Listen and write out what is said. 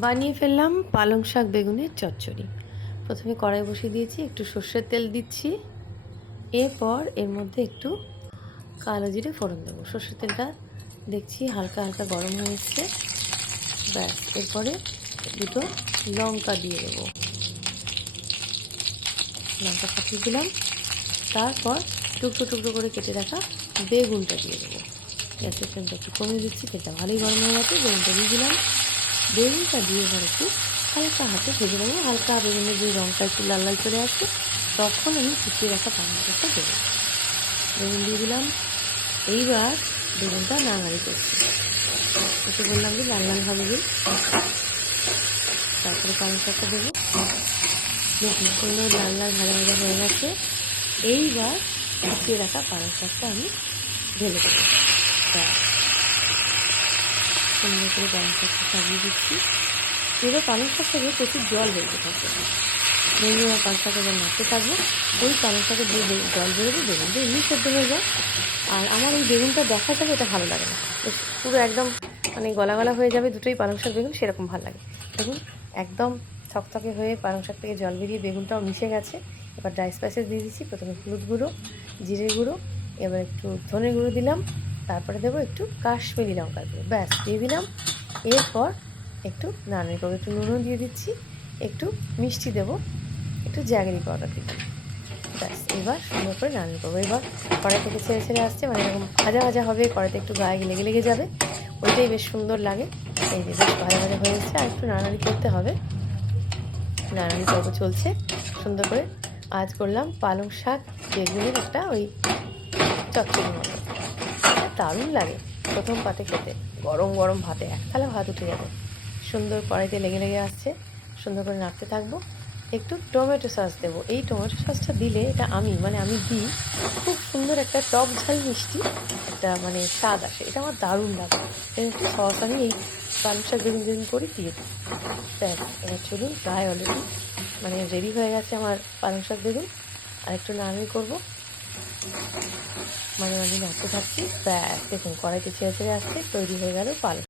বানিয়ে ফেললাম পালং শাক বেগুনের চচ্চড়ি। প্রথমে কড়াই বসিয়ে দিয়েছি, একটু সর্ষের তেল দিচ্ছি। এরপর এর মধ্যে একটু কালো জিরে ফোড়ন দেবো। সর্ষের তেলটা দেখছি হালকা হালকা গরম হয়ে এসছে। ব্যাস, এরপরে দুটো লঙ্কা দিয়ে দেবো, লঙ্কা ফাটিয়ে দিলাম। তারপর টুকরো টুকরো করে কেটে রাখা বেগুনটা দিয়ে দেবো। গ্যাসের ফ্লেমটা একটু কমিয়ে দিচ্ছি, তেলটা ভালোই গরম হয়ে গেছে। বেগুনটা দিয়ে দিলাম। বেগুনটা দিয়ে এবার একটু হালকা হাতে ভেজে নেবো। হালকা বেগুনের যে রঙটা একটু লাল লাল চলে আসবে, তখন আমি কুচিয়ে রাখা পালং শাকটা দেবো। বেগুন দিয়ে দিলাম। এইবার বেগুনটা নাড়ানাড়ি করছি, একটু বললাম যে লাল লাল হবে যে। তারপরে পালং শাকটা দেবো। দেখুন সুন্দর লাল লাল ভাজা ভাজা হয়ে গেছে। এইবার কুচিয়ে রাখা পালং শাকটা আমি ঢেলে দেবো। সুন্দর করে পালং শাকটা সাজিয়ে দিচ্ছি। এবার পালং শাক থেকে প্রচুর জল বেরোতে থাকবে। বেগুন আর পালং শাক এবার নাড়তে থাকবো। ওই পালং শাকের যে জল বেরোবে, বেগুনটা এমনি সেদ্ধ হয়ে যায়। আর আমার এই বেগুনটা দেখা যাবে, এটা ভালো লাগে না। বেশ পুরো একদম মানে গলা গলা হয়ে যাবে দুটোই পালং শাক বেগুন, সেরকম ভালো লাগে। দেখুন একদম থকথকে হয়ে পালং শাক থেকে জল বেরিয়ে বেগুনটাও মিশে গেছে। এবার ড্রাই স্পাইসেস দিয়ে দিচ্ছি। প্রথমে হলুদ গুঁড়ো, জিরে গুঁড়ো, এবার একটু ধনে গুঁড়ো দিলাম। তারপরে দেবো একটু কাশ্মীরি লঙ্কার গুঁড়ো, ব্যাস দিয়ে দিলাম। এরপর একটু নাড়াচাড়া করবো, একটু নুনও দিয়ে দিচ্ছি, একটু মিষ্টি দেবো, একটু জ্যাগেরি পাউডার দিলাম। ব্যাস, এবার সুন্দর করে নাড়াচাড়া করবো। এবার কড়াই থেকে ছেড়ে ছেড়ে আসছে, মানে এরকম ভাজা ভাজা হবে, কড়াইতে একটু গায়ে লেগে লেগে যাবে, ওইটাই বেশ সুন্দর লাগে। এই যে বেশ ভাজা ভাজা হয়ে এসছে, আর একটু নাড়ানাড়ি করতে হবে। নাড়ানাড়ি করবো, চলছে সুন্দর করে। আজ করলাম পালং শাক বেগুনের একটা ওই চচ্চড়ির মতো, দারুণ লাগে। প্রথম পাতে খেতে গরম গরম ভাতে এক থালা ভাত উঠে যাবে। সুন্দর কড়াইতে লেগে লেগে আসছে, সুন্দর করে নাড়তে থাকবো। একটু টমেটো সস দেবো। এই টমেটো সসটা দিলে, এটা আমি দিই, খুব সুন্দর একটা টক ঝাল মিষ্টি একটা মানে স্বাদ আসে, এটা আমার দারুণ লাগে। একটু সস আমি এই পালং শাক বেগুন যেদিন করি দিয়ে দিই। ব্যাস, এবার চলুন, প্রায় অলরেডি মানে রেডি হয়ে গেছে আমার পালং শাক বেগুন। আর একটু নাড়ানাড়ি করবো, মাঝে মাঝে নাড়তে থাকছি। ব্যাস দেখুন কড়াইতে ছেড়ে ছেড়ে আসছে, তৈরি হয়ে গেল পালং।